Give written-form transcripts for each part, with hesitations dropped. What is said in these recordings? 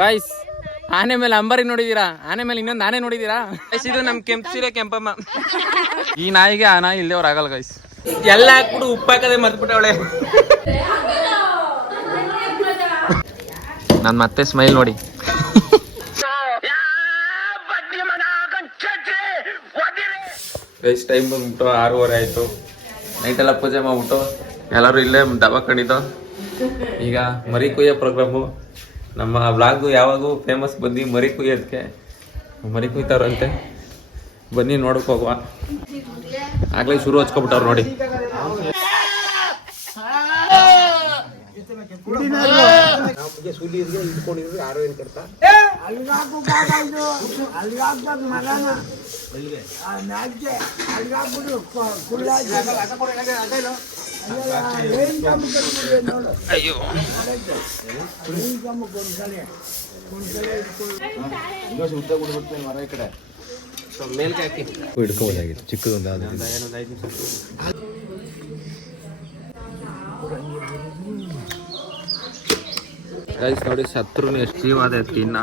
Guys ಆನೆ ಮೇಲೆ ಅಂಬರಿಗೆ ನೋಡಿದೀರಾ? ಆನೆ ಮೇಲೆ ಇನ್ನೊಂದು ಆನೆ ನೋಡಿದೀರಾ? ಇದು ನಮ್ ಕೆಂಪ್ ಸೀರೆ ಕೆಂಪಮ್ಮ. ಈ ನಾಯಿಗೆ ಆ ನಾಯಿ ಇಲ್ಲೇ ಅವ್ರು ಆಗಲ್ಲ ಗೈಸ್. ಎಲ್ಲ ಹಾಕ್ಬಿಟ್ಟು ಉಪ್ಪು ಹಾಕದೆ ಮರ್ತ್ಬಿಟ್ಟವಳೆ. ನನ್ ಮತ್ತೆ ಸ್ಮೈಲ್ ನೋಡಿ. ಗೈಸ್ ಟೈಮ್ ಬಂದ್ಬಿಟ್ಟು 6:30 ಆಯ್ತು. ನೈಟೆಲ್ಲ ಪೂಜೆ ಮಾಡ್ಬಿಟ್ಟು ಎಲ್ಲರೂ ಇಲ್ಲೇ ದಬಾಕೊಂಡಿದ್ದು. ಈಗ ಮರಿ ಕುಯ್ಯೋ ಪ್ರೋಗ್ರಾಮು. ನಮ್ಮ ವ್ಲಾಗು ಯಾವಾಗೂ ಫೇಮಸ್ ಬಂದು ಮರಿ ಕುಯ್ಯೋದಕ್ಕೆ. ಮರಿ ಕುಯ್ತಾರಂತೆ, ಬನ್ನಿ ನೋಡಕ್ ಹೋಗುವ. ಆಗ್ಲೇ ಶುರು ಹಚ್ಕೊಬಿಟ್ಟವ್ರು ನೋಡಿ. ಯಾರು ಏನ್ ಕರ್ತ ಅಯ್ಯೋ ಮರ ಈ ಕಡೆ ಮೇಲ್ಗೆ ಹಾಕಿ ಹಿಡ್ಕೋಬೋದಾಗಿತ್ತು ಚಿಕ್ಕದೊಂದು. ಗೈಸ್ ನೋಡಿ ಶತ್ರು ಎಷ್ಟು ಜೀವಾದ ಅದಕ್ಕೆ ಇನ್ನ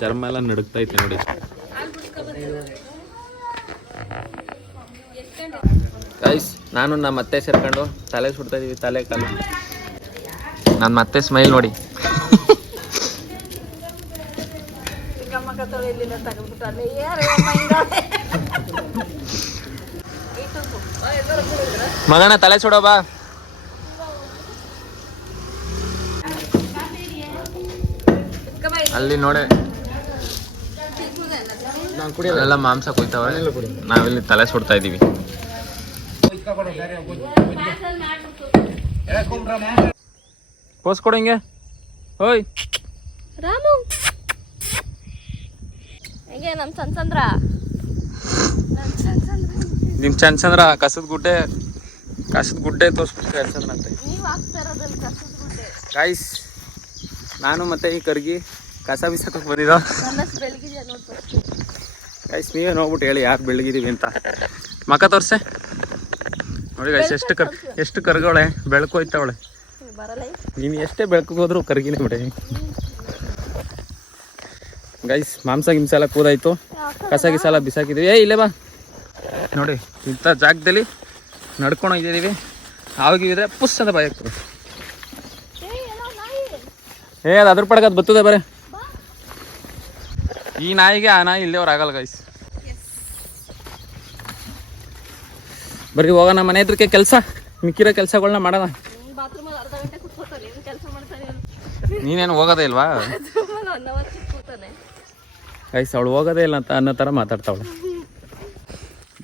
ಚರ್ಮ ಎಲ್ಲ ನಡುಕ್ತೈತೆ ನೋಡಿ. ಗೈಸ್ ನಾನು ನಮ್ಮ ಮತ್ತೆ ಸೇರ್ಕೊಂಡು ತಲೆ ಸುಡ್ತಾ ಇದೀವಿ, ತಲೆ ಕಾಲು. ನನ್ನ ಮತ್ತೆ ಸ್ಮೈಲ್ ನೋಡಿ. ಮಗನ ತಲೆ ಸುಡೋ ಬಾ. ಅಲ್ಲಿ ನೋಡೆ ಎಲ್ಲ ಮಾಂಸ ಕೊಯ್ತಾವ, ನಾವಿಲ್ಲಿ ತಲೆ ಸುಡ್ತಾ ಇದೀವಿ. ಪೋಸ್ ಕೊಡು ಹಿಂಗೆ. ಓಯ್ ರಾಮು ಹೇಗೆ ನಮ್ ಚಂದ್ರ ನಿಮ್ ಚಂದ್ರ ಕಸದ ಗುಡ್ಡೆ ತೋರ್ಸ್ಬಿಟ್ಟು ಚಂದ್ರ ಅಂತ. ಗಾಯ್ಸ್ ನಾನು ಮತ್ತೆ ಈ ಕರ್ಗಿ ಕಸ ಬಿಸಾಕಕ್ಕೆ ಬಂದಿದ್ದ. ಗೈಸ್ ನೀವೇ ನೋಡ್ಬಿಟ್ಟು ಹೇಳಿ ಯಾಕೆ ಬೆಳಗಿದೀವಿ ಅಂತ. ಮಕ ತೋರ್ಸೆ ನೋಡಿ ಗೈಸ್, ಎಷ್ಟು ಕರ್ಗೋಳೆ, ಬೆಳಕು ಹೋಯ್ತಾವಳೆ. ನೀನು ಎಷ್ಟೇ ಬೆಳಕಿಗೆ ಹೋದ್ರು ಕರ್ಗಿನೇ ಬಿಡಿ. ಗೈಸ್ ಮಾಂಸ ಗಿಂಸ ಎಲ್ಲ ಕೂದಾಯ್ತು, ಕಸ ಗಿಸ ಎಲ್ಲ ಬಿಸಾಕಿದ್ವಿ. ಇಲ್ಲೇ ಬಾ ನೋಡಿ, ಇಂಥ ಜಾಗದಲ್ಲಿ ನಡ್ಕೊಂಡು ಹೋಗಿದ್ದೀವಿ. ಆವಾಗಿದ್ರೆ ಪುಸ್ ಅಂತ ಭಯ ಆಗ್ತದೆ. ಅದು ಅದ್ರ ಪಡಕ ಅದು ಬರ್ತದೆ ಬರೇ. ಈ ನಾಯಿಗೆ ಆ ನಾಯಿ ಇಲ್ಲೇ ಅವ್ರು ಆಗಲ್ಲ ಗೈಸ್. ಬರ್ರಿ ಹೋಗೋಣ ಮನೆ ಹತ್ರಕ್ಕೆ. ಕೆಲಸ ಮಿಕ್ಕಿರೋ ಕೆಲಸಗಳನ್ನ ಮಾಡೋಣ. ನೀನೇನು ಹೋಗೋದೇ ಇಲ್ವಾ ಗೈಸ್? ಅವಳು ಹೋಗೋದೇ ಇಲ್ಲ ಅಂತ ಅನ್ನೋ ಥರ ಮಾತಾಡ್ತಾವಳು.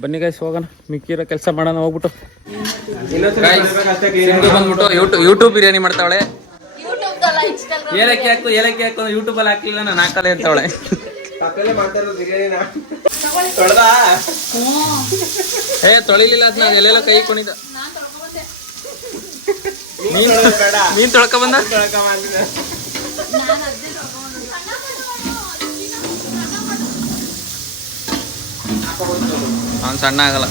ಬನ್ನಿ ಗೈಸ್ ಹೋಗೋಣ, ಮಿಕ್ಕಿರೋ ಕೆಲಸ ಮಾಡೋಣ ಹೋಗ್ಬಿಟ್ಟು. ಬಂದ್ಬಿಟ್ಟು ಯೂಟ್ಯೂಬ್ ಬಿರಿಯಾನಿ ಮಾಡ್ತಾವಳೆ. ಏಲಕ್ಕಿ ಹಾಕು ಯೂಟ್ಯೂಬಲ್ಲಿ ಹಾಕ್ಲಿಲ್ಲ ನಾನು ಹಾಕಲೆ ಅಂತವಳೆ. ತೊಳಿಲಿಲ್ಲ ಅದ್ ನಾನು ಎಲ್ಲೆಲ್ಲ ಕೈ ಕುಣಿದ. ನೀನ್ ತೊಳ್ಕ ಬಂದ. ಅವ್ನು ಸಣ್ಣ ಆಗಲ್ಲ.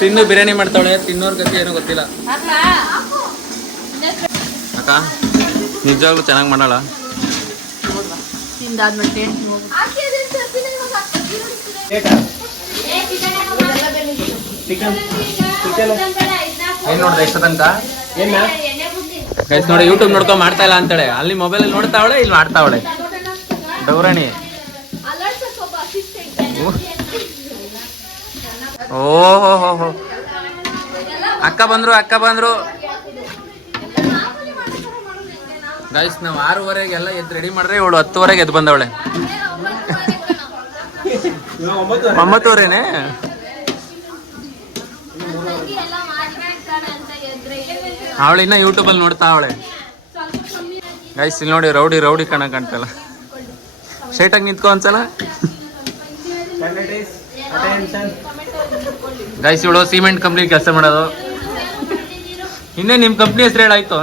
ತಿನ್ನು ಬಿರಿಯಾನಿ ಮಾಡ್ತಾವಳೆ. ತಿನ್ನೋರ್ ಗತಿ ಏನೋ ಗೊತ್ತಿಲ್ಲ. ಅಕ್ಕ ನಿಜವಾಗ್ಲೂ ಚೆನ್ನಾಗಿ ಮಾಡಲ್ಲ. ಏನ್ ನೋಡ್ದೆ ಇಷ್ಟ ತನಕ? ಗೈಸ್ ನೋಡಿ ಯೂಟ್ಯೂಬ್ ನೋಡ್ಕೊಂಡ್ ಮಾಡ್ತಾ ಇಲ್ಲ ಅಂತಾಳೆ. ಅಲ್ಲಿ ಮೊಬೈಲ್ ನೋಡ್ತಾವಳೆ, ಇಲ್ಲಿ ಮಾಡ್ತಾವಳೆ ಡೌರಾಣಿ. ಓಹೋ ಅಕ್ಕ ಬಂದ್ರು. ಗೈಸ್ ನಾವು 6:30 ಎಲ್ಲ ಎದ್ದು ರೆಡಿ ಮಾಡ್ರೆ ಇವಳು 10:00 ಎದ್ದು ಬಂದವಳೆ. 9:00ನೇ. ಅವಳಿನ್ನ ಯೂಟ್ಯೂಬಲ್ಲಿ ನೋಡ್ತಾ ಅವಳೆ. ಗೈಸ್ ಇಲ್ಲಿ ನೋಡಿ ರೌಡಿ ಕಾಣ್ತಲ್ಲ. ಸ್ಟ್ರೈಟಾಗಿ ನಿಂತ್ಕೊ ಒಂದ್ಸಲ. ಗೈಸ್ ಇವಳು ಸಿಮೆಂಟ್ ಕಂಪ್ನಿ ಕೆಲಸ ಮಾಡೋದು. ಇನ್ನೇ ನಿಮ್ಮ ಕಂಪ್ನಿ ಹೆಸರು ಹೇಳಾಯ್ತು?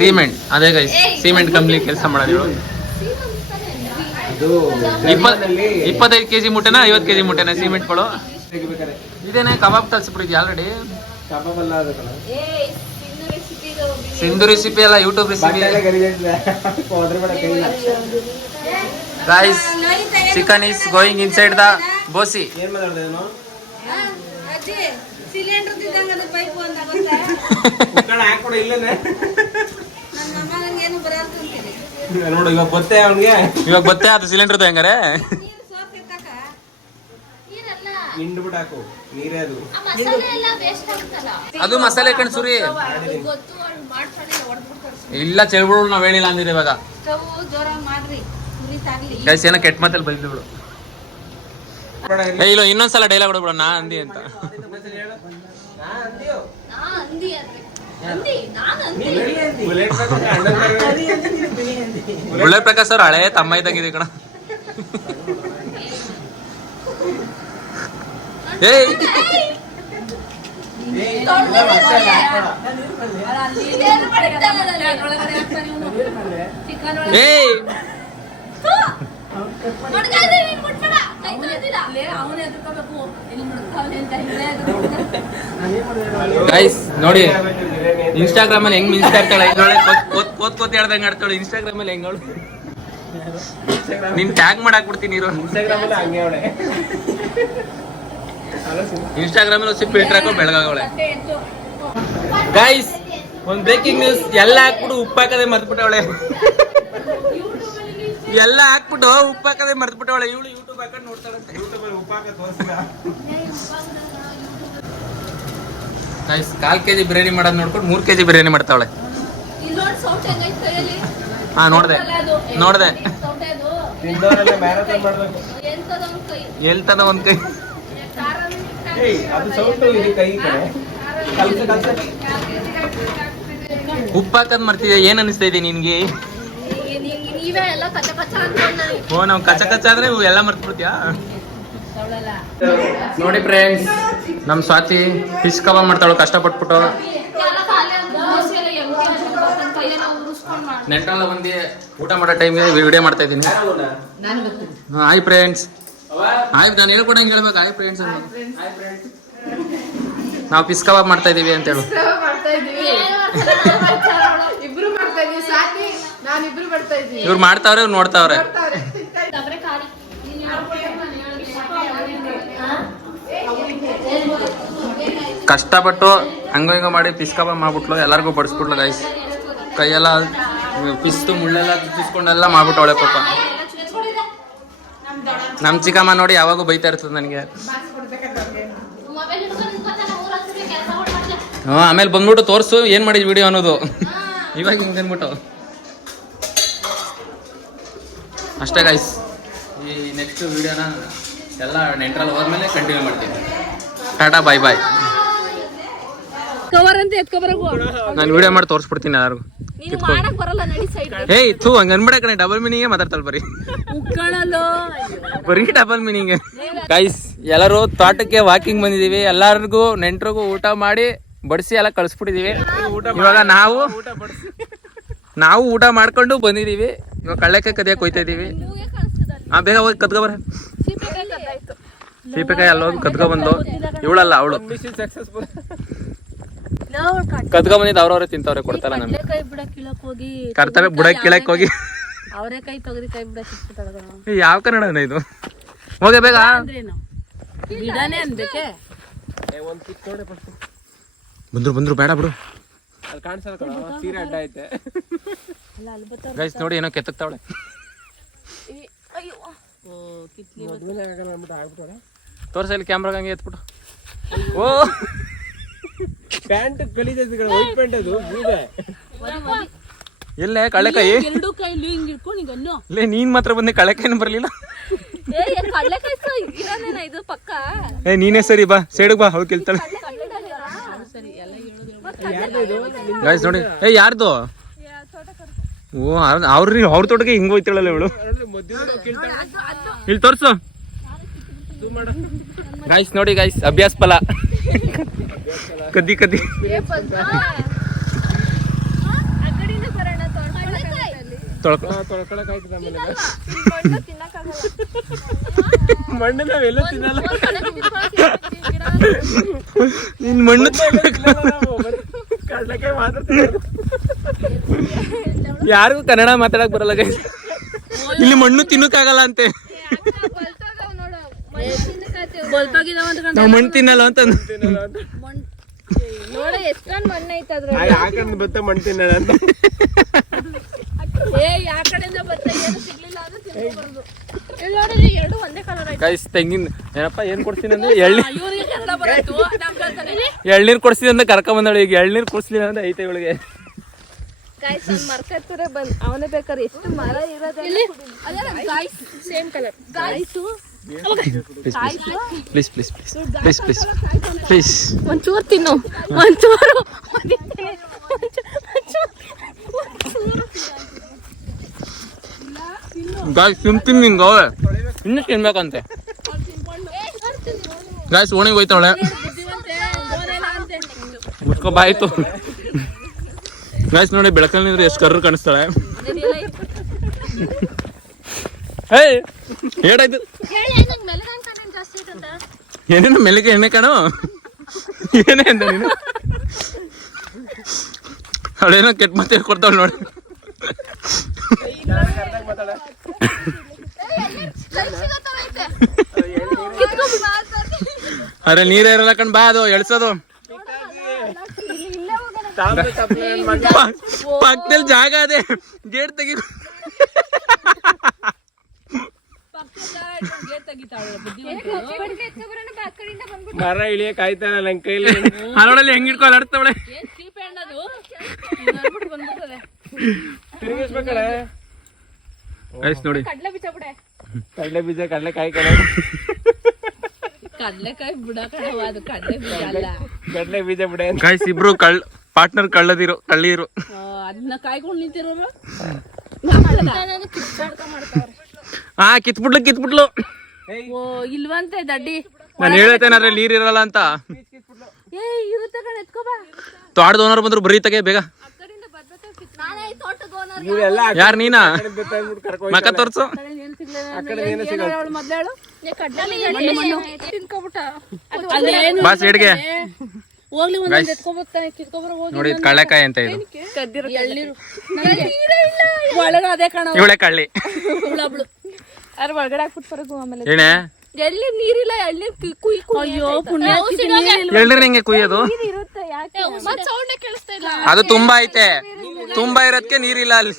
ಸಿಮೆಂಟ್. ಅದೇ ಗೈಸ್ ಸಿಮೆಂಟ್ ಕಂಪ್ನಿ ಕೆಲಸ ಮಾಡೋದು ಇವಳು. ಅದು 25 kg ಮೂಟೆನಾ 50 kg ಮೂಟೆನಾ ಸಿಮೆಂಟ್ಗಳು? ಇದೇನೆ ಕಬಾಬ್ ಕಲ್ಸ್ಬಿಟ್ಟಿದ್ಯಾ ಆಲ್ರೆಡಿ? ಕಬಾಬ್ ಅಲ್ಲ ಅದಕ್ಕಲ್ಲ ಸಿಂಧು ರೆಸಿಪಿ ಅಲ್ಲ, YouTube recipe. Guys, chicken is going inside the ಬೋಸಿ. ಏನ್ ಮಾತಾಡ್ದೆ ನಾನು? ಹಾಕ್ಬಿಡ ಇಲ್ಲೇ ನೋಡು, ಇವಾಗ ಬತ್ತೆ ಅವನಿಗೆ. ಇವಾಗ ಬತ್ತೆ ಅದು ಸಿಲಿಂಡರ್ದು ಹೆಂಗಾರೆ ಹಿಂಡ್ಬಿಟ್ಟು ಹಾಕು, ನೀರೇ ಅದು. ಅದು ಮಸಾಲೆ ಕಣ್ ಸುರಿ. ಇಲ್ಲ ಚೆಲ್ಬಿಡು, ನಾವ್ ಹೇಳಿಲ್ಲ ಅಂದಿರಿ ಇವಾಗ. ಗೈಸ್ ಏನೋ ಕೆಟ್ಟ ಮಾತಲ್ಲಿ ಬೈದ್ಬಿಡು. ಇಲ್ಲ ಇನ್ನೊಂದ್ಸಲ ಡೈಲಾಗ್ ಹೊಡ್ಬಿಡ, ನಾ ಅಂದಿ ಅಂತ. ಬುಲೆಟ್ ಪ್ರಕಾಶ್ ಅವ್ರ ಹಳೆ ತಮ್ಮ ಇದ್ದಂಗಿದೆ ಕಣ. ಏಯ್ ಏಯ್ ಗೈಸ್ ನೋಡಿ, ಇನ್ಸ್ಟಾಗ್ರಾಮ್ ಅಲ್ಲಿ ಹೆಂಗ್ ಮಿಂಚ್ತಾ ಇರ್ತಾಳೆ, ಕೋತ್ ಹೇಳ್ದಂಗ ಆಡ್ತಾಳೆ ಇನ್ಸ್ಟಾಗ್ರಾಮ್ ಅಲ್ಲಿ. ಹೆಂಗಳು ನಿನ್ ಟ್ಯಾಗ್ ಮಾಡಾಕ್ಬಿಡ್ತೀನಿ ಇರೋ. ಇನ್ಸ್ಟಾಗ್ರಾಮ್ ಅಲ್ಲಿ ಹಂಗೆ ಅವಳೆ. ಇನ್ಸ್ಟಾಗ್ರಾಮ್ ಅಲ್ಲಿ ಸಿಪ್ಪಿ ಇಟ್ರಾಕೋ ಬೆಳಗಾಗವಳೆ. ಗೈಸ್ ಒಂದ್ ಬ್ರೇಕಿಂಗ್ ನ್ಯೂಸ್, ಎಲ್ಲ ಹಾಕ್ಬಿಟ್ಟು ಉಪ್ಪು ಹಾಕದೆ ಮರ್ತ್ಬಿಟ್ಟವಳೆ. ಎಲ್ಲ ಹಾಕ್ಬಿಟ್ಟು ಉಪ್ಪು ಹಾಕದೆ ಮರ್ತ್ಬಿಟ್ಟವಳೆ. ಇವಳು ಯೂಟ್ಯೂಬ್ ಹಾಕೊಂಡು ನೋಡ್ತಾಳಂತೆ. ಯೂಟ್ಯೂಬ್ ಅಲ್ಲಿ ಉಪ್ಪು ಹಾಕಿ ತೋರಿಸಿದ. ಗೈಸ್ 1/4 kg ಬಿರಿಯಾನಿ ಮಾಡೋದು ನೋಡ್ಕೊಂಡು 3 kg ಬಿರಿಯಾನಿ ಮಾಡ್ತಾವಳೆ. ಹಾ ನೋಡ್ದೆ ತಿಂದವರೆಲ್ಲ ಮ್ಯಾರಥಾನ್ ಮಾಡ್ಬೇಕು. ಎಲ್ತದ ಒಂದ್ ಕೈ. ಅದು ಸೌಂಡ್ ಇದೆ ಕೈ ಕಡೆ. ಉಪ್ಪು ಹಾಕದ್ ಮರ್ತಿದ್ಯಾ? ಏನ್ ಅನಿಸ್ತಾ ಇದೆ ನಿನ್ಗೆ? ಓ ನಾವ್ ಕಚ್ಚ ಅಂದ್ರೆ ಎಲ್ಲ ಮರ್ತ್ಬಿಡ್ತೀಯಾ? ನೋಡಿ ಫ್ರೆಂಡ್ಸ್, ನಮ್ ಸ್ವಾತಿ ಫಿಶ್ ಕಬಾಬ್ ಮಾಡ್ತಾಳು ಕಷ್ಟಪಟ್ಬಿಟ್ಟು. ನೆಂಟಲ್ಲ ಬಂದು ಊಟ ಮಾಡೋ ಟೈಮ್ಗೆ ವಿಡಿಯೋ ಮಾಡ್ತಾ ಇದ್ದೀನಿ. Hi friends. ಆಯ್ ನಾನು ಹೇಳ್ಕೊಡಂಗೆ ಹೇಳ್ಬೇಕು. ಹಾಯ್ ಫ್ರೆಂಡ್ಸ್ ಅಂತ. ನಾವು ಫಿಶ್ ಕಬಾಬ್ ಮಾಡ್ತಾ ಇದೀವಿ ಅಂತ ಹೇಳು. ಇವ್ರು ಮಾಡ್ತಾವ್ರೆ, ಇವ್ರು ನೋಡ್ತಾವ್ರೆ. ಕಷ್ಟಪಟ್ಟು ಹಂಗ ಹಿಂಗ ಮಾಡಿ ಫಿಶ್ ಕಬಾಬ್ ಮಾಡ್ಬಿಟ್ಲು, ಎಲ್ಲರಿಗೂ ಬಡಿಸ್ಬಿಟ್ಲು ಗೈಸ್. ಕೈಯೆಲ್ಲ ಫಿಶ್ದು ಮುಳ್ಳೆಲ್ಲ ಚುಚ್ಚಿಸ್ಕೊಂಡೆಲ್ಲ ಮಾಡ್ಬಿಟ್ಟವಳೆ ಪಾಪ. ನಮ್ ಚಿಕ್ಕಮ್ಮ ನೋಡಿ ಯಾವಾಗೂ ಬೈತಾ ಇರ್ತದೆ ನನಗೆ. ಆಮೇಲೆ ಬಂದ್ಬಿಟ್ಟು ತೋರ್ಸು ಏನ್ ಮಾಡಿದ್ ವಿಡಿಯೋ ಅನ್ನೋದು. ಇವಾಗ ಹಿಂಗೆ ಅಂದ್ಬಿಟ್ಟು ಅಷ್ಟೇ ಗೈಸ್. ಈ ನೆಕ್ಸ್ಟ್ ವಿಡಿಯೋನ ಎಲ್ಲ ನೆಂಟ್ರಲ್ಲಿ ಹೋದ್ಮೇಲೆ ಕಂಟಿನ್ಯೂ ಮಾಡ್ತೀನಿ. ಟಾಟಾ ಬಾಯ್ ಬಾಯ್. ನಾನು ವಿಡಿಯೋ ಮಾಡಿ ತೋರಿಸ್ಬಿಡ್ತೀನಿ ಎಲ್ಲರಿಗೂ. ಏಯ್ ಥೂ ಹಂಗ ಅನ್ಬಿಡ ಕಣೆ, ಡಬಲ್ ಮೀನಿಂಗ್ ಮಾತಾಡ್ತಾಳೆ ಬರೀ ಡಬಲ್ ಮೀನಿಂಗ್. ಗೈಸ್ ಎಲ್ಲರೂ ತೋಟಕ್ಕೆ ವಾಕಿಂಗ್ ಬಂದಿದೀವಿ. ಎಲ್ಲರಿಗೂ ನೆಂಟ್ರಿಗೂ ಊಟ ಮಾಡಿ ಬಡಿಸಿ ಎಲ್ಲ ಕಳಿಸ್ಬಿಟ್ಟಿದೀವಿ. ಇವಾಗ ನಾವು ಊಟ ಮಾಡ್ಕೊಂಡು ಬಂದಿದೀವಿ. ಇವಾಗ ಕಳ್ಳೆಕಾಯಿ ಕದಿಯಕ್ಕೆ ಹೋಯ್ತಾ ಇದೀವಿ. ಬೇಗ ಹೋಗಿ ಕದ್ಕೊಬರ. ಸೀಪೆಕಾಯಿ ಅಲ್ಲಿ ಹೋಗಿ ಕದ್ಕೊ ಬಂದು. ಇವಳಲ್ಲ ಅವಳು ಕದ್ಕೊ ಬಂದಿದ್ದು ಅವ್ರವ್ರೆ ತಿಂತವ್ರೆ, ಕೊಡ್ತಾರ ನಮ್ಗೆ. ಕರ್ತಾರೆ ಬುಡಕ್ ಕೀಳಕ್ ಹೋಗಿ ಯಾವ ಕನ್ನಡ ಇದು? ಹೋಗಿ ಬೇಗ ಬಂದ್ರು ಬೇಡ ಬಿಡು. ಗೈಸ್ ನೋಡಿ ಏನೋ ಕೆತ್ತಕ್ತಾವಳೆ. ತೋರ್ಸ ಇಲ್ಲಿ ಕ್ಯಾಮ್ರಾಗ ಹಂಗೆ ಎತ್ಬಿಟ್ಟು. ಓ ಪ್ಯಾಂಟ್ ಗಲೀಜ್ ವೈಟ್ ಪ್ಯಾಂಟ್ ಅದು ಎಲ್ಲೇ ಕಳ್ಳೆಕಾಯಿ? ಇಲ್ಲೇ ನೀನ್ ಮಾತ್ರ ಬಂದೆ, ಕಳ್ಳೆಕಾಯಿನ ಬರ್ಲಿಲ್ಲ. ಏ ನೀನೇ ಸರಿ ಬಾ, ಸೈಡ್ಗೆ ಬಾ, ಹೋಗಿ ಕೇಳ್ತಾಳೆ. ಗೈಸ್ ನೋಡಿ, ಏ ಯಾರ್ದು? ಓ ಅವ್ರ ತೋಟಕ್ಕೆ ಹಿಂಗ್ ಹೋಯ್ತಾಳಲ್ಲ ಇವಳು. ಇಲ್ಲಿ ತೋರ್ಸು ಗೈಸ್. ನೋಡಿ ಗೈಸ್, ಅಭ್ಯಾಸ ಫಲ. ಕದ್ದಿ ತೊಳ್ಕೊಳಕ್ ಆಯ್ತದ ಆಮೇಲೆ ಮಣ್ಣು ತಿನ್ನಕ್ಕಾಗಲ್ಲ. ಮಣ್ಣು ನಾವೆಲ್ಲ ತಿನ್ನಲ್ಲ. ನಿನ್ ಮಣ್ಣು ಕಡ್ಲೆಕಾಯಿ ಮಾತಾಡ್ತೀವಿ. ಯಾರಿಗೂ ಕನ್ನಡ ಮಾತಾಡಕ್ ಬರಲ್ಲ guys. ಇಲ್ಲಿ ಮಣ್ಣು ತಿನ್ನಕ್ಕಾಗಲ್ಲ ಅಂತೆ. ನಾವು ಮಣ್ಣು ತಿನ್ನಲ್ಲ ಅಂತ ನೋಡ ಎಷ್ಟೊಂದ್ ಮಣ್ಣು ಐತೆ ಅದ್ರ. ಯಾಕಂದ್ ಬತ್ತ ಮಣ್ಣು ತಿನ್ನಲ್ಲ ಅಂತ. ಯಾವ ಕಡೆಯಿಂದ ಬರ್ತಾ ಏನು ಸಿಗ್ಲಿಲ್ಲ ಅಂದ್ರೆ ತಿನ್ಕೋಬಾರ್ದು. ಇಲ್ಲಿ ನೋಡಿದ್ರೆ ಎರಡು ಒಂದೇ ಕಲರ್ ಐತೆ. ಗೈಸ್ ತೆಂಗಿನ ಏನಪ್ಪ ಏನ್ ಕೊಡ್ತೀನಿ ಅಂದ್ರೆ ಎಳ್ನೀರ್ ಇವ್ರಿಗೆ ಕನ್ನಡ ಬರೋದು ನಮ್ಗೆ ಅಂತಾನೆ. ಎಳ್ನೀರ್ ಕೊಡ್ಸಿದ ಅಂತ ಕರ್ಕೊಂಡ್ ಬಂದಳು. ಈಗ ಎಳ್ನೀರ್ ಕೊಡ್ಸ್ಲಿಲ್ಲ ಅಂದ್ರೆ ಐತೆ ಇವಳಿಗೆ. ಗಾಯ್ಸ್ ಒಂದು ಮರ್ಕತ್ತರ ಬಂದ್ ಅವನೇ ಬೇಕಾದ್ರೆ ಎಷ್ಟು ಮರ ಇರೋದು ಅದೆಲ್ಲ guys same colour guys please please please please please please ಒಂಚೂರು ತಿನ್ನು ಒಂಚೂರು ಗಾಯ್ಸ್ ತಿಂತೀನಿ ನಿಂಗೆ ಅವೇ ಇನ್ನೂ ತಿನ್ಬೇಕಂತೆ. ಗಾಯ್ಸ್ ಓಣಿಗೆ ಹೋಯ್ತಾವಳೆ. ಮುಚ್ಕೊ ಬಾಯ್ತು. ಗಾಯ್ಸ್ ನೋಡಿ ಬೆಳಕಲ್ಲಿ ನಿಂತ್ರೆ ಎಷ್ಟು ಕರ್ರು ಕಾಣಿಸ್ತಾಳೆ. ಏಯ್ ಏನಾಯ್ತು ಏನೇನು ಮೆಲ್ಲಿಗೆ ಎಣ್ಣೆ ಕಾಣು ಏನೇ ಅಂತ ನೀನು ಅವಳೇನೋ ಕೆಟ್ಟ ಮಾತು ಹೇಳ್ಕೊಡ್ತಾವಳು ನೋಡಿ. ಅರೆ ನೀರೇ ಇರಲ್ಲ ಕಣ್ ಬಾ ಅದು ಎಳ್ಸೋದು. ಪಕ್ಕದಲ್ಲಿ ಜಾಗ ಅದೇ ಗೇಟ್ ತೆಗಿ. ಮರ ಇಳಿಯಕ್ ಆಯ್ತಾನ ನನ್ ಕೈಲಿ. ಅದ್ರೊಳಲ್ಲಿ ಹೆಂಗ್ ಇಟ್ಕೊ ಅಲಾಡ್ತಾವಳೆ. ತಿರುಗಿಸ್ಬೇಕಡೆ ನೋಡಿ ಕಡಲೆ ಬೀಜ ಕಡಲೆಕಾಯಿ ಕಡೆ ಕಡ್ಲೆಕಾಯಿ ಬಿಡ ಅದು ಕಡ್ಲೆ ಬೀಜ ಅಲ್ಲ. ಕಡಲೆ ಬೀಜ ಬಿಡ. ಗಾಯ್ಸ್ ಇಬ್ರು ಪಾರ್ಟ್ನರ್ ಕಳ್ಳಿರು ಅದನ್ನ ಕಾಯ್ಕೊಂಡು ನಿಂತಿರೋರು ಕಿತ್ಬಿಟ್ಲು. ಓ ಇಲ್ವಂತೆ ದಡ್ಡಿ. ನಾನು ಹೇಳತ್ತೇನಾದ್ರೆ ನೀರ್ ಇರಲ್ಲ ಅಂತ. ಏ ಇರುತ್ತೆ ಕಣ ಎತ್ಕೋಬಾ. ತೋಟದ ಓನರ್ ಬಂದ್ರು ಬರೀ ತಗೆ ಬೇಗ. ಇವೆಲ್ಲ ಯಾರ್ ನೀನಾ ಮಕ ತೋರ್ಸು. ಬಾ ಸೈಡ್ಗೆ ನೋಡಿ ಕಳ್ಳೆಕಾಯಿ ಅಂತ ಇದು. ಒಳಗ ಅದೇ ಕಣ ಇವಳೆ ಕಳ್ಳಿ ಅದ್ರ ಒಳಗಡೆ ಹಾಕ್ಬಿಟ್ಟು ಬರೋದು. ಆಮೇಲೆ ಏನೇ ಎಳ್ಳಿ ನೀರಿಲ್ಲ ಎಳ್ಳಿ ಕುಯ್ ಅಯ್ಯೋ ಪುಣ್ಯ ಎಳ್ನೀರ್ ಹೆಂಗೆ ಕುಯ್ಯೋದು? ಇರುತ್ತೆ ಯಾಕೆ ಸೌಂಡ್ ಕೇಳಿಸ್ತಾ ಇಲ್ಲ. ಅದು ತುಂಬಾ ಐತೆ. ತುಂಬಾ ಇರೋದಕ್ಕೆ ನೀರಿಲ್ಲ ಅಲ್ಲಿ.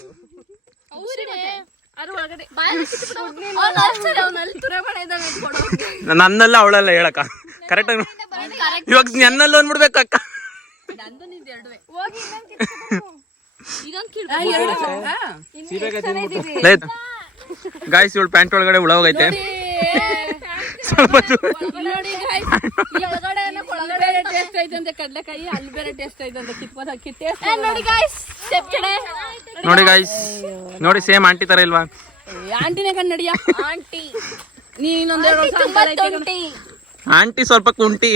ನನ್ನಲ್ಲ ಅವಳಲ್ಲ ಹೇಳಕ್ಕ ಕರೆಕ್ಟ್. ಇವಾಗ ನನ್ನಲ್ಲ ಅಂದ್ಬಿಡ್ಬೇಕು ಅಕ್ಕ. ಗಾಯ್ಸ್ ಇವಳು ಪ್ಯಾಂಟ್ ಒಳಗಡೆ ಹುಳ ಹೋಗೈತೆ. ಸ್ವಲ್ಪ ಕಡ್ಲೆಕಾಯಿ ಅಲ್ಲಿ ಬೇರೆ ಟೇಸ್ಟ್ ಐತೆ. ನೋಡಿ ಗಾಯ್ಸ್ ನೋಡಿ ಸೇಮ್ ಆಂಟಿ ತರ ಇಲ್ವಾ? ಆಂಟಿನೇ ಕನ್ನಡಿಯ ಆಂಟಿ. ನೀನೊಂದೆರಡು ಆಂಟಿ ಸ್ವಲ್ಪ ಕುಂಟಿ.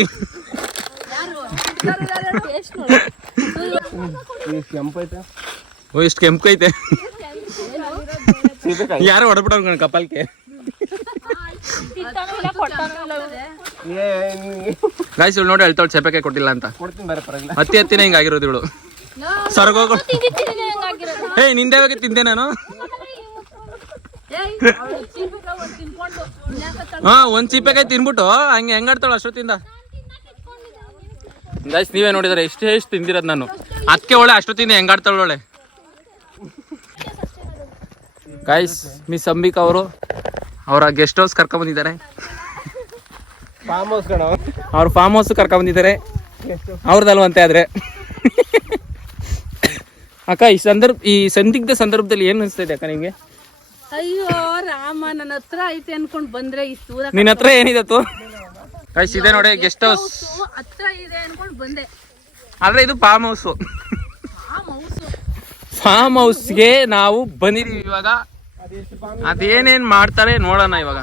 ಓ ಇಷ್ಟು ಕೆಂಪೈತೆ. ಯಾರು ಹೊಡ್ಬಿಟ್ಟವ್ರ ಕಪಾಲ್ಕೆ. ಗಾಯ್ಸ್ ಇವಳು ನೋಡಿ ಹೇಳ್ತಾವಳು ಚಪಕಾಯಿ ಕೊಟ್ಟಿಲ್ಲ ಅಂತ. ಹತ್ತಿನ ಹಿಂಗಾಗಿರೋದು ಇವಳು. ಸರ್ಗೋಗ ಹೇ ನಿಂದೇವಾಗ ತಿಂದೆ ನಾನು. ಹಾ ಒಂದ್ ಚೀಪಕಾಯಿ ತಿನ್ಬಿಟ್ಟು ಹಂಗೆ ಹೆಂಗಾಡ್ತಾಳು ಅಷ್ಟೊತ್ತಿಂದ. ಗಾಯ್ಸ್ ನೀವೇ ನೋಡಿದಾರೆ ಎಷ್ಟು ತಿಂದಿರೋದು ನಾನು. ಅದಕ್ಕೆ ಒಳ್ಳೆ ಅಷ್ಟೊತ್ತಿಂದ ಹೆಂಗಾಡ್ತಾಳು ಒಳ್ಳೆ. ಗಾಯ್ಸ್ ಮಿಸ್ ಅಂಬಿಕಾ ಅವರು ಅವರ ಗೆಸ್ಟ್ ಹೌಸ್ ಕರ್ಕೊಂಡ್ಬಂದಿದ್ದಾರೆ. ಅವ್ರ ಫಾರ್ಮ್ ಹೌಸ್ ಕರ್ಕೊಂಡ್ಬಂದಿದ್ದಾರೆ. ಅವ್ರದಲ್ವಂತೆ ಆದ್ರೆ ಅಕ್ಕ ಈ ಸಂದಿಗ್ಧ ಸಂದರ್ಭದಲ್ಲಿ ಏನ್ ಅನಿಸ್ತಾ ಇದೆ ಅಕ್ಕ ನಿಮ್ಗೆ? ಅಯ್ಯೋ ರಾಮ ನನ್ನ ಹತ್ರ ಐತೆ ಅನ್ಕೊಂಡ್ ಬಂದ್ರೆ ಇಷ್ಟು ನಿನ್ನ ಹತ್ರ ಏನಿದತ್ತು? ಗಾಯ್ಸ್ ಇದೆ ನೋಡಿ ಗೆಸ್ಟ್ ಹೌಸ್ ಹತ್ರ ಇದೆ ಅನ್ಕೊಂಡ್ ಬಂದೆ. ಆದ್ರೆ ಇದು ಫಾರ್ಮ್ ಹೌಸ್. ಫಾರ್ಮ್ ಹೌಸ್ಗೆ ನಾವು ಬಂದಿದೀವಿ. ಇವಾಗ ಅದೇನೇನ್ ಮಾಡ್ತಾರೆ ನೋಡೋಣ. ಇವಾಗ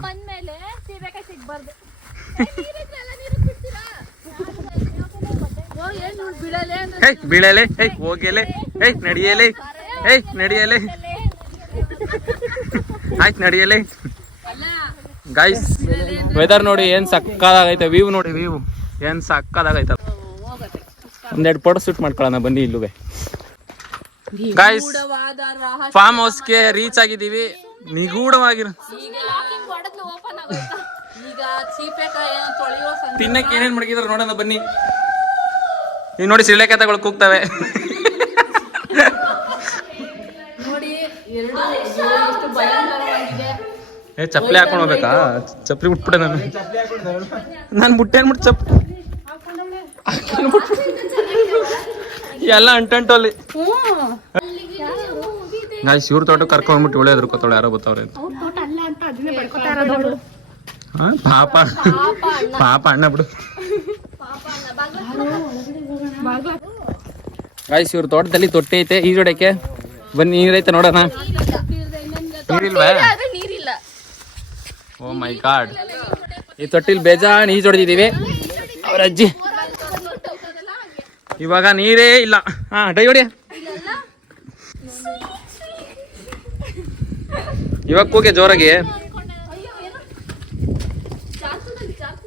ಬೀಳಲೆ ಹೋಗಲೆ ನಡಿಯಲೆ ನಡಿಯಲೆ ಆಯ್ತು ನಡಿಯಲಿ ಗೈಸ್. ವೆದರ್ ನೋಡಿ ಏನ್ ಸಕ್ಕದಾಗೈತೆ, ವ್ಯೂ ನೋಡಿ, ವ್ಯೂ ಏನ್ ಸಕ್ಕದಾಗೈತೆ. ಒಂದೆರಡು ಫೋಟೋ ಶೂಟ್ ಮಾಡ್ಕೊಳ್ಳೋಣ ಬನ್ನಿ ಇಲ್ಲುವೆ. ಗೈಸ್ ಫಾರ್ಮ್ ಹೌಸ್ಗೆ ರೀಚ್ ಆಗಿದ್ದೀವಿ. ನಿಗೂಢವಾಗಿರೋ ತಿನ್ನಕ್ಕೆ ಏನೇನ್ ಮಡಗಿದ್ರು ನೋಡೋಣ ಬನ್ನಿ. ಈಗ ನೋಡಿ ಸಿಳ್ಳೆಕಾಯಿಗಳು ಕೂಗ್ತವೆ. ಏ ಚಪ್ಪಲಿ ಹಾಕೊಂಡು ಹೋಗ್ಬೇಕಾ? ಚಪ್ಪಲಿ ಬಿಟ್ಬಿಟ್ಟೆ ನಾನು ಬುಟ್ಟೆ ಅನ್ಬಿಟ್ಟು ಎಲ್ಲ ಅಂಟಂಟು ಅಲ್ಲಿ. ಗಾಯ್ಸ್ ಇವ್ರ ತೋಟ ಕರ್ಕೊಂಡ್ಬಿಟ್ಟು ಒಳ್ಳೆ ಎದ್ರಕೋತಾಳೆ, ಯಾರೋ ಗೊತ್ತವ್ರೆ ಅಂತ. ಪಾಪ ಪಾಪ ಅಣ್ಣ ಬಿಡು. ಗಾಯ್ಸ್ ಇವ್ರ ತೋಟದಲ್ಲಿ ತೊಟ್ಟಿ ಐತೆ, ಈಜೊಡಕ್ಕೆ ಬನ್ನಿ. ನೀರೈತೆ ನೋಡೋಣ. ನೀರಿಲ್ವಾ? ಓ ಮೈ ಗಾಡ್, ಈ ತೊಟ್ಟಿಲ್ ಬೇಜಾನ್ ಈಜೊಡೆದಿದ್ದೀವಿ. ಅವ್ರ ಅಜ್ಜಿ ಇವಾಗ ನೀರೇ ಇಲ್ಲ. ಹಾ ಡೈ ಹೊಡಿ. ಇವಾಗ ಕೂಗೆ ಜೋರಾಗಿ.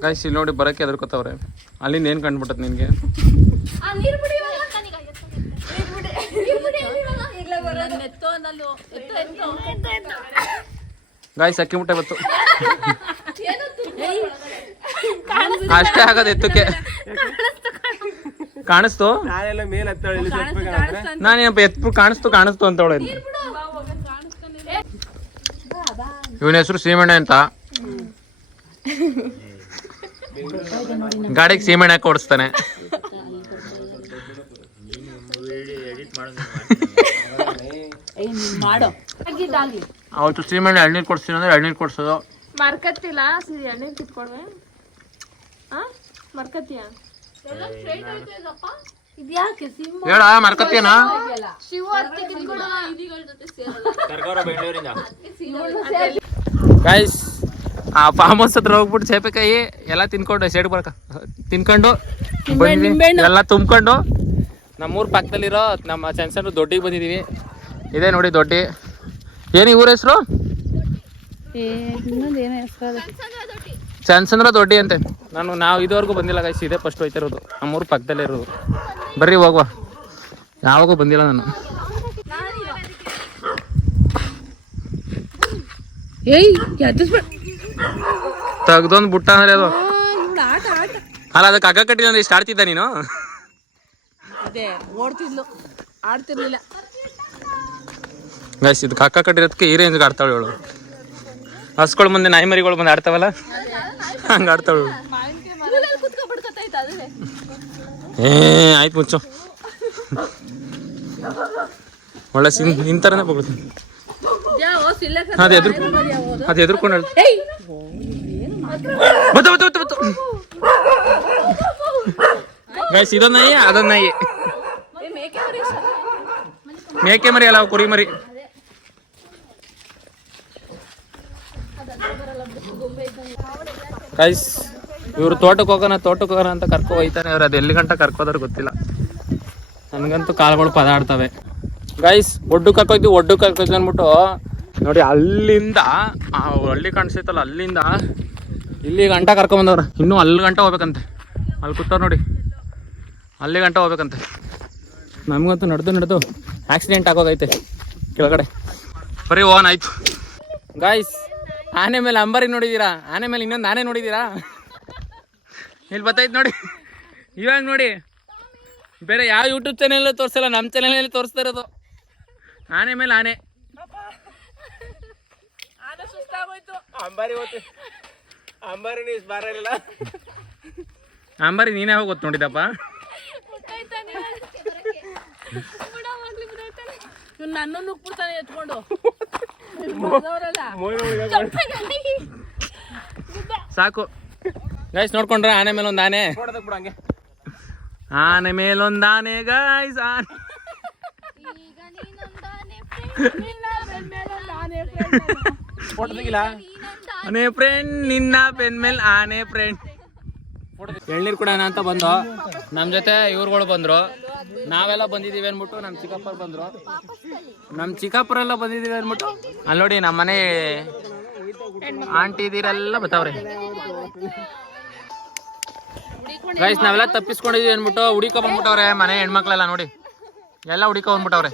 ಗಾಯ್ಸ್ ಇಲ್ಲಿ ನೋಡಿ ಬರಕ್ಕೆ ಎದ್ರಕೋತಾವ್ರೆ. ಅಲ್ಲಿಂದ ಏನ್ ಕಂಡ್ಬಿಟ್ಟತ್ ನಿನ್ಗೆ? ಗಾಯ್ಸ್ ಅಕ್ಕಿ ಮುಟ್ಟೆ ಬತ್ತು. ಅಷ್ಟೇ ಆಗದ ಎತ್ತಕ್ಕೆ. ಕಾಣಿಸ್ತು ನಾನೇನಪ್ಪ ಎತ್ತು ಕಾಣಿಸ್ತು ಅಂತ ಅವಳೆ. ಇವನ ಹೆಸರು ಸೀಮೆಣ್ಣೆ ಅಂತ. ಗಾಡಿಗೆ ಸೀಮೆಣ್ಣೆ ಹಾಕಿ ಓಡಿಸ್ತಾನೆ. ಅವತ್ತು ಸೀಮೆಣ್ಣೆ ಎಳ್ನೀರು ಕೊಡ್ತೀನಿ ಅಂದ್ರೆ ಎಳ್ನೀರು ಕೊಡ್ಸೋದು. ಮರ್ಕತ್ತಿಲ್ಲ ಎಳ್ನೀರು ಕಿತ್ಕೊಡ್ವೆ. ಮರ್ಕತ್ತಿಯ ಹೇಳ ಮರ್ಕತ್ತೇನ? ಗೈಸ್ ಆ ಫಾರ್ಮ್ ಹೌಸ್ ಹತ್ರ ಹೋಗ್ಬಿಟ್ಟು ಸೇಪೆಕಾಯಿ ಎಲ್ಲ ತಿನ್ಕೊಂಡು ಸೈಡ್ ಬರಕ ತಿನ್ಕೊಂಡು ಎಲ್ಲ ತುಂಬ್ಕೊಂಡು ನಮ್ಮೂರ್ ಪಕ್ಕದಲ್ಲಿರೋ ನಮ್ಮ ಸಣ್ಣ ದೊಡ್ಡಿಗೆ ಬಂದಿದೀವಿ. ಇದೇ ನೋಡಿ ದೊಡ್ಡಿ. ಏನಿ ಊರ ಹೆಸರು? ಚನ್ಸಂದ್ರ ದೊಡ್ಡಿ ಅಂತೆ. ನಾವು ಇದುವರೆಗೂ ಬಂದಿಲ್ಲ ಗೈಸ್, ಇದೇ ಫಸ್ಟ್ ಹೋಯ್ತಿರೋದು. ನಮ್ಮೂರು ಪಕ್ಕದಲ್ಲೇ ಇರೋದು. ಬರ್ರಿ ಹೋಗುವ. ಯಾವಾಗೂ ಬಂದಿಲ್ಲ ನಾನು. ತೆಗ್ದೊಂದು ಬುಟ್ಟ ಅಂದ್ರೆ ಅದು ಅಲ್ಲ, ಅದಕ್ಕೆ ಹಗ್ಗ ಕಟ್ಟಿಲ್ಲ ಅಂದ್ರೆ ಇಷ್ಟು ಆಡ್ತಿದ್ದ ನೀನು? ಆಡ್ತಿರ್ಲಿಲ್ಲ ಗೈಸ್. ಇದಕ್ಕೆ ಹಗ್ಗ ಕಟ್ಟಿರೋದಕ್ಕೆ ಈ ರೇಂಜ್ಗೆ ಆಡ್ತಾಳೆ ಅವಳು. ಹಸ್ಗಳ ಮುಂದೆ ನಾಯಿ ಮರಿಗಳು ಬಂದು ಆಡ್ತಾವಲ್ಲ, ಹಂಗ ಆಡ್ತಾಳು. ಆಯ್ತು ಮುಚ್ಚು. ಒಳ್ಳೆ ನಿಂತಾರನೇ ಬಗ್ತೀನಿ. ಅದು ಎದ್ರುಕೊಂಡು ಗೈಸ್ ಇದೊಂದು ನಾಯಿ ಅದೊಂದು ನಾಯಿ. ಮೇಕೆ ಮರಿ ಅಲ್ಲ, ಕುರಿ ಮರಿ. ಗೈಸ್ ಇವ್ರು ತೋಟಕ್ಕೆ ಹೋಗೋಣ ಅಂತ ಕರ್ಕೊ ಹೋಯ್ತಾನೆ. ಅವ್ರು ಅದು ಎಲ್ಲಿ ಗಂಟ ಕರ್ಕೋದ್ರ ಗೊತ್ತಿಲ್ಲ. ನನಗಂತೂ ಕಾಲುಗಳು ಪದಾಡ್ತವೆ. ಗೈಸ್ ಒಡ್ಡು ಕರ್ಕೋಯ್ತು ಅಂದ್ಬಿಟ್ಟು ನೋಡಿ ಅಲ್ಲಿಂದ ಆ ಹಳ್ಳಿ ಕಾಣಿಸ್ತೈತಲ್ಲ, ಅಲ್ಲಿಂದ ಇಲ್ಲಿ ಗಂಟ ಕರ್ಕೊಂಬಂದವ್ರು. ಇನ್ನೂ ಅಲ್ಲಿ ಗಂಟ ಹೋಗ್ಬೇಕಂತೆ. ಅಲ್ಲಿ ಕೂತವ್ರು ನೋಡಿ, ಅಲ್ಲಿ ಗಂಟ ಹೋಗ್ಬೇಕಂತೆ. ನಮಗಂತೂ ನಡೆದು ಆಕ್ಸಿಡೆಂಟ್ ಆಗೋಗೈತೆ ಕೆಳಗಡೆ. ಬರೀ ಓನ್ ಆಯ್ತು. ಗಾಯ್ಸ್ ಆನೆ ಮೇಲೆ ಅಂಬಾರಿ ನೋಡಿದ್ದೀರಾ? ಆನೆ ಮೇಲೆ ಇನ್ನೊಂದು ಆನೆ ನೋಡಿದ್ದೀರಾ? ಇಲ್ಲಿ ಬರ್ತೈತೆ ನೋಡಿ. ಇವಾಗ ನೋಡಿ, ಬೇರೆ ಯಾವ ಯೂಟ್ಯೂಬ್ ಚಾನೆಲ್ ತೋರಿಸಲ್ಲ, ನಮ್ಮ ಚಾನೆಲಲ್ಲಿ ತೋರಿಸ್ತಾ ಇರೋದು. ಆನೆ ಮೇಲೆ ಆನೆ. ಅಂಬಾರಿ ನೀನೇ ಯಾವಾಗ ಗೊತ್ತು ನೋಡಿದಪ್ಪ? ನನ್ನ ನುಗ್ಬಿಡ್ತಾನೆ ಎತ್ಕೊಂಡು. ಸಾಕು ಗೈಸ್. ನೋಡ್ಕೊಂಡ್ರೆ ಆನೆ ಮೇಲೊಂದು ಆನೆ, ಆನೆ ಮೇಲೊಂದು ಆನೆ ಗೈಸ್. ಆನೆ ಫ್ರೆಂಡ್ ನಿನ್ನ ಬೆನ್ ಮೇಲೆ ಆನೆ ಫ್ರೆಂಡ್. ಎಳ್ನೀರು ಕುಡಿಯೋಣ ಅಂತ ಬಂದು ನಮ್ಮ ಜೊತೆ ಇವ್ರುಗಳು ಬಂದರು, ನಾವೆಲ್ಲ ಬಂದಿದ್ದೀವಿ ಅಂದ್ಬಿಟ್ಟು ನಮ್ಮ ಚಿಕ್ಕಪ್ಪರು ಬಂದರು, ನಮ್ಮ ಚಿಕ್ಕಪ್ಪರೆಲ್ಲ ಬಂದಿದ್ದೀವಿ ಅಂದ್ಬಿಟ್ಟು ಅಲ್ಲಿ ನೋಡಿ ನಮ್ಮ ಮನೆ ಆಂಟಿ ಇದೀರೆಲ್ಲ ಬರ್ತಾವ್ರೆ. ಗೈಸ್ ನಾವೆಲ್ಲ ತಪ್ಪಿಸ್ಕೊಂಡಿದೀವಿ ಅಂದ್ಬಿಟ್ಟು ಹುಡುಕ ಬಂದ್ಬಿಟ್ಟವ್ರೆ ಮನೆ ಹೆಣ್ಮಕ್ಳೆಲ್ಲ ನೋಡಿ, ಎಲ್ಲ ಹುಡುಕ ಬಂದ್ಬಿಟ್ಟವ್ರೆ.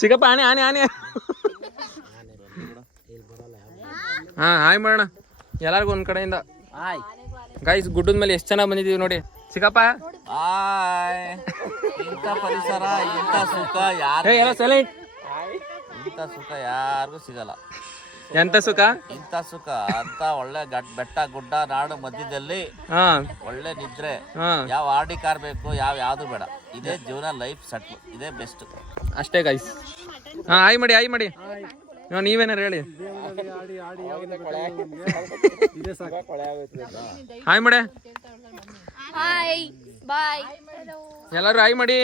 ಚಿಕ್ಕಪ್ಪ ಆನೆ ಆನೆ ಆನೆ ಹಾ ಹಾಯ್ ಮಾಡೋಣ ಎಲ್ಲರಿಗೂ ಒಂದ್ ಕಡೆಯಿಂದ. ಗೈಸ್ ಗುಡ್ಡದ ಮೇಲೆ ಎಷ್ಟು ಚೆನ್ನಾಗಿ ಬಂದಿದೀವಿ ನೋಡಿ. ಚಿಕ್ಕಪ್ಪ ಇಂಥ ಪರಿಸರ, ಇಂಥ ಸುಖ ಎಲ್ಲ ಸೈಲೆಂಟ್. ಇಂಥ ಸುಖ ಯಾರಿಗೂ ಸಿಗಲ್ಲ. ಎಂತ ಸುಖ, ಇಂಥ ಸುಖ ಅಂತ ಒಳ್ಳೆ ಬೆಟ್ಟ ಗುಡ್ಡ ನಾಡು ಮಧ್ಯದಲ್ಲಿ ಒಳ್ಳೆ ನಿದ್ರೆ, ಯಾವ ಆರ್ಡಿ ಕಾರ್ ಬೇಕು, ಯಾವ್ದು ಬೇಡ. ಇದೇ ಜೀವನ, ಲೈಫ್ ಸೆಟ್ಲ್, ಇದೇ ಬೆಸ್ಟ್ ಅಷ್ಟೇ ಗೈಸ್. ಹಾ ಆಯ್ ಮಾಡಿ ಆಯ್ ಮಾಡಿ, ನೀವೇನಾರು ಹೇಳಿ. ಹಾಯ್ ಮಾಡಿ ಎಲ್ಲರೂ ಹಾಯ್ ಮಾಡಿ.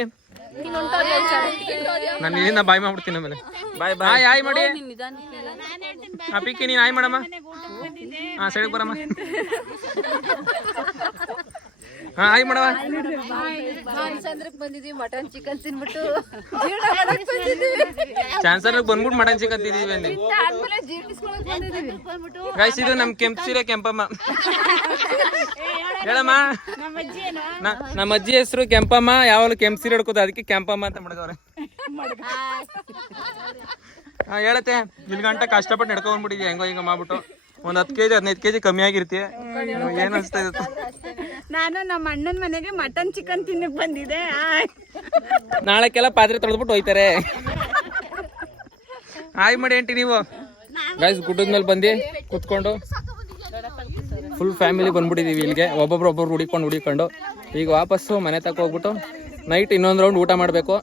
ನಾನು ಇಲ್ಲಿಂದ ಬಾಯ್ ಮಾಡ್ಬಿಡ್ತೀನಿ ಆಮೇಲೆ. ಬಾಯ್ ಬಾಯ್ ಹಾಯ್ ಮಾಡಿ. ಪಿಕ್ಕಿ ನೀನು ಹಾಯ್ ಮಾಡಮ್ಮ. ಹಾ ಸೈಡಿಗೆ ಬರಮ್ಮ. ಹಾ ಹಾಯ್ ಮಾಡವ. ಬಂದಿದೀವಿ ಮಟನ್ ಚಿಕನ್ ತಿನ್ಬಿಟ್ಟು ಚಾನ್ಸರ್ಗೆ ಬಂದ್ಬಿಟ್ಟು ಮಟನ್ ಚಿಕನ್ ತಿಂದಿದೀವಿ ಅಂದಿ. ಗೈಸ್ ಇದು ನಮ್ ಕೆಂಪ್ ಸೀರೆ ಕೆಂಪಮ್ಮ. ಹೇಳಮ್ಮ. ನಮ್ಮ ಅಜ್ಜಿ ಹೆಸರು ಕೆಂಪಮ್ಮ, ಯಾವಾಗಲೂ ಕೆಂಪ್ ಸೀರೆ ಹಿಡ್ಕೋದು, ಅದಕ್ಕೆ ಕೆಂಪಮ್ಮ ಅಂತ ಮಡ್ಗವ್ರೆ. ಹಾ ಹೇಳತ್ತೆ, ಇಲ್ಲಿ ಗಂಟ ಕಷ್ಟಪಟ್ಟು ನಡ್ಕೊಂಡ್ಬಿಟ್ಟಿದ್ಯಾ ಹೆಂಗೋ ಹಿಂಗ ಮಾಡ್ಬಿಟ್ಟು. ಒಂದ್ 10 kg 15 kg ಕಮ್ಮಿ ಆಗಿರ್ತೀಯ. ಏನ್ ಅನ್ಸ್ತಾ ಇರುತ್ತೆ? ನಾನು ನಮ್ಮ ಅಣ್ಣನ ಮನೆಗೆ ಮಟನ್ ಚಿಕನ್ ತಿನ್ನಕ್ ಬಂದಿದೆ. ನಾಳೆಕ್ಕೆಲ್ಲ ಪಾತ್ರೆ ತೊಳೆದ್ಬಿಟ್ಟು ಹೋಯ್ತಾರೆ. ಹಾಯ್ ಮಾಡಿ ಆಂಟಿ ನೀವು. ಗೈಸ್ ಗುಡ್ಡದ ಮೇಲೆ ಬಂದು ಕುತ್ಕೊಂಡು ಫುಲ್ ಫ್ಯಾಮಿಲಿ ಬಂದ್ಬಿಟ್ಟಿದೀವಿ ಇಲ್ಲಿಗೆ. ಒಬ್ಬೊಬ್ರು ಹುಡಿಕೊಂಡು ಈಗ ವಾಪಸ್ಸು ಮನೆ ತಕ ಹೋಗ್ಬಿಟ್ಟು ನೈಟ್ ಇನ್ನೊಂದು ರೌಂಡ್ ಊಟ ಮಾಡಬೇಕು.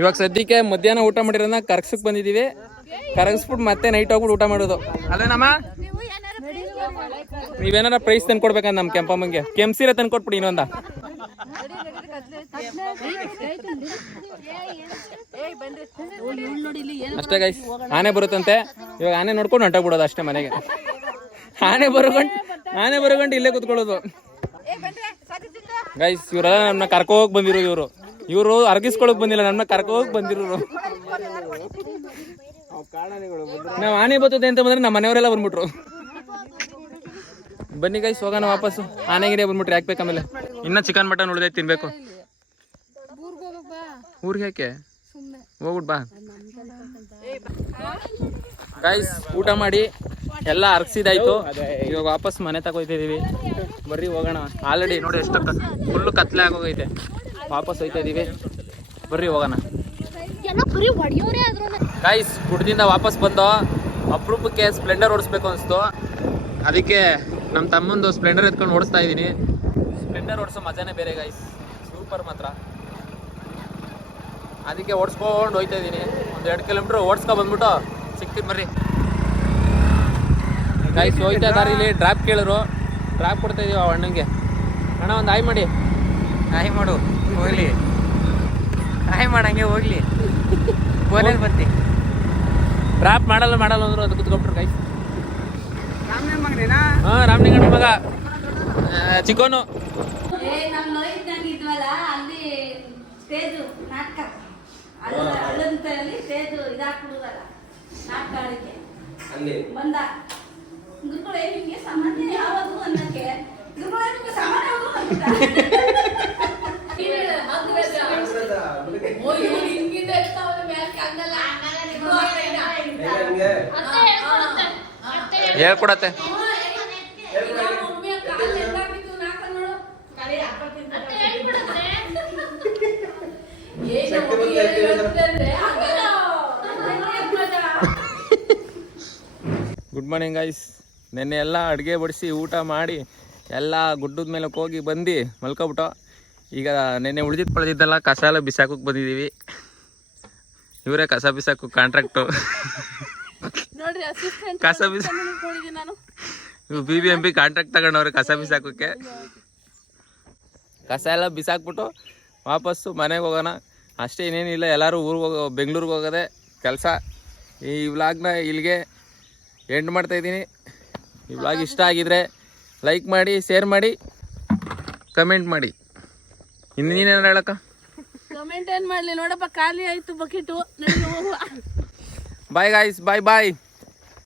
ಇವಾಗ ಸದ್ಯಕ್ಕೆ ಮಧ್ಯಾಹ್ನ ಊಟ ಮಾಡಿರೋದನ್ನ ಕರಗ್ಸಕ್ ಬಂದಿದೀವಿ. ಕರಗಿಸ್ಬಿಟ್ಟು ಮತ್ತೆ ನೈಟ್ ಹೋಗ್ಬಿಟ್ಟು ಊಟ ಮಾಡೋದು. ಅಲ್ಲೇನಮ್ಮ, ನೀವೇನಾರ ಪ್ರೈಸ್ ತಂದ್ಕೊಡ್ಬೇಕಂತ ನಮ್ಮ ಕೆಂಪಮ್ಮಂಗೆ. ಕೆಂಪ್ ಸೀರೆ ತಂದ್ಕೊಟ್ಬಿಡಿ ಇನ್ನೊಂದ. ಅಷ್ಟೇ ಗೈಸ್. ಆನೆ ಬರುತ್ತಂತೆ, ಇವಾಗ ಆನೆ ನೋಡ್ಕೊಂಡು ಹೊಂಟೋಗ್ಬಿಡೋದು ಅಷ್ಟೇ ಮನೆಗೆ. ಆನೆ ಬರೋಗಂಟು ಇಲ್ಲೇ ಕುತ್ಕೊಳ್ಳೋದು. ಗೈಸ್ ಇವರೆಲ್ಲ ನಮ್ಮನ್ನ ಕರ್ಕೋಗ್ ಬಂದಿರೋದು. ಇವರು ಅರ್ಗಿಸ್ಕೊಳಕ್ ಬಂದಿಲ್ಲ, ನಮ್ಮನ್ನ ಕರ್ಕೋಗ್ ಬಂದಿರೋರು. ನಾವ್ ಆನೆ ಬರ್ತದೆ ಅಂತ ಬಂದ್ರೆ ನಮ್ಮ ಮನೆಯವರೆಲ್ಲ ಬಂದ್ಬಿಟ್ರು. ಬನ್ನಿ ಗೈಸ್ ಹೋಗೋಣ ವಾಪಸ್ಸು. ಆನೆಗಿನೇ ಬಂದ್ಬಿಟ್ರಿ ಹಾಕ್ಬೇಕು. ಆಮೇಲೆ ಇನ್ನ ಚಿಕನ್ ಮಟನ್ ಉಳಿದೈತೆ ತಿನ್ಬೇಕು. ಊರಿಗೆ ಯಾಕೆ ಹೋಗ್ಬಿಟ್ ಬಾ. ಗೈಸ್ ಊಟ ಮಾಡಿ ಎಲ್ಲ ಅರ್ಗಿಸಿದಾಯ್ತು. ಇವಾಗ ವಾಪಸ್ ಮನೆ ತಗೋಯ್ತಿದೀವಿ. ಬರ್ರಿ ಹೋಗೋಣ. ಆಲ್ರೆಡಿ ನೋಡಿ ಎಷ್ಟು ಫುಲ್ಲು ಕತ್ಲೆ ಆಗೋಗೈತೆ. ವಾಪಸ್ ಹೋಯ್ತಾ ಇದೀವಿ, ಬರ್ರಿ ಹೋಗೋಣ. ಗೈಸ್ ಗುಡ್ದಿಂದ ವಾಪಸ್ ಬಂದು ಅಪರೂಪಕ್ಕೆ ಸ್ಪ್ಲೆಂಡರ್ ಓಡಿಸ್ಬೇಕು ಅನಿಸ್ತು. ಅದಕ್ಕೆ ನಮ್ಮ ತಮ್ಮಂದು ಸ್ಪ್ಲೆಂಡರ್ ಎತ್ಕೊಂಡು ಓಡಿಸ್ತಾ ಇದ್ದೀನಿ. ಸ್ಪ್ಲೆಂಡರ್ ಓಡಿಸೋ ಮಜಾನೇ ಬೇರೆ ಗೈಸ್, ಸೂಪರ್ ಮಾತ್ರ. ಅದಕ್ಕೆ ಓಡಿಸ್ಕೊಂಡು ಹೋಯ್ತಾ ಇದ್ದೀನಿ. ಒಂದು 2 ಕಿಲೋಮೀಟ್ರ್ ಓಡಿಸ್ಕೊ ಬಂದ್ಬಿಟ್ಟು ಸಿಗ್ತೀನಿ ಬರ್ರಿ. ಗೈಸ್ ಹೋಯ್ತಾ ದಾರಿಲಿ ಡ್ರಾಪ್ ಕೇಳಿದ್ರು, ಡ್ರಾಪ್ ಕೊಡ್ತಾ ಇದೀವಿ ಅಣ್ಣಂಗೆ. ಅಣ್ಣ ಒಂದು ಹಾಯ್ ಮಾಡಿ. ಹಾಯ್ ಮಾಡು ಹೋಗ್ಲಿ, ಹಾಯ್ ಮಾಡಂಗೆ ಹೋಗ್ಲಿ, ಫೋನಲ್ಲಿ ಬರ್ತಿ. ಡ್ರಾಪ್ ಮಾಡಲ್ಲ ಅಂದ್ರು ಅದು ಕುತ್ಕೊಂಡ್ಬಿಟ್ರು ಗೈಸ್. ಹಾಂ ರಾಮಲಿಂಗಣ್ಣ ಮಗ ಚಿಕೋನು. ಇದ್ವಲ್ಲ ಅಲ್ಲಿ ಸ್ಟೇಜ್ ನಾಟಕ, ಅಲ್ಲಂತಲ್ಲಿ ಸ್ಟೇಜ್ ಇದಾಕ್ಬಿಡುದಲ್ಲ ನಾಟಕ ಆಡಕ್ಕೆ ಬಂದ. ಗುರುಗಳೇ ನಿಮ್ಗೆ ಸಾಮಾನ್ಯ ಯಾವುದು ಅನ್ನಕ್ಕೆ, ಗುರುಗಳೇ ನಿಮ್ಗೆ ಸಾಮಾನ್ಯ ಯಾವುದು ಹೇಳ್ಕೊಡತ್ತೆ. Good morning guys. ನೆನ್ನೆ ಎಲ್ಲ ಅಡುಗೆ ಬಡಿಸಿ ಊಟ ಮಾಡಿ ಎಲ್ಲ ಗುಡ್ಡದ ಮೇಲೆ ಹೋಗಿ ಬಂದು ಮಲ್ಕೊಬಿಟ್ಟು ಈಗ ನೆನ್ನೆ ಪಳೆದಿದ್ದೆಲ್ಲ ಕಸ ಎಲ್ಲ ಬಿಸಾಕೋಕೆ ಬಂದಿದ್ದೀವಿ. ಇವರೇ ಕಸ ಬಿಸಾಕು ಕಾಂಟ್ರಾಕ್ಟು. ಕಸ BBMP ಕಾಂಟ್ರಾಕ್ಟ್ ತಗೊಂಡವ್ರೆ ಕಸ ಬಿಸಾಕೋಕ್ಕೆ. ಕಸ ಎಲ್ಲ ಬಿಸಾಕ್ಬಿಟ್ಟು ವಾಪಸ್ಸು ಮನೆಗೆ ಹೋಗೋಣ ಅಷ್ಟೇ, ಇನ್ನೇನಿಲ್ಲ. ಎಲ್ಲರೂ ಊರಿಗೆ ಬೆಂಗಳೂರಿಗೆ ಹೋಗೋದೆ ಕೆಲಸ. ಈ ವ್ಲಾಗ್ನ ಇಲ್ಲಿಗೆ ಎಂಡ್ ಮಾಡ್ತಾ ಇದ್ದೀನಿ. ಈ ವ್ಲಾಗ್ ಇಷ್ಟ ಆಗಿದ್ರೆ ಲೈಕ್ ಮಾಡಿ, ಶೇರ್ ಮಾಡಿ, ಕಮೆಂಟ್ ಮಾಡಿ. ಇನ್ನು ನೀನೇನು ಹೇಳಕ್ಕ? ಕಮೆಂಟ್ ಏನ್ ಮಾಡ್ಲಿ ನೋಡಪ್ಪ, ಖಾಲಿ ಆಯ್ತು ಬಕೆಟು. ಬಾಯ್ ಗಾಯ್ಸ್, ಬಾಯ್ ಬಾಯ್.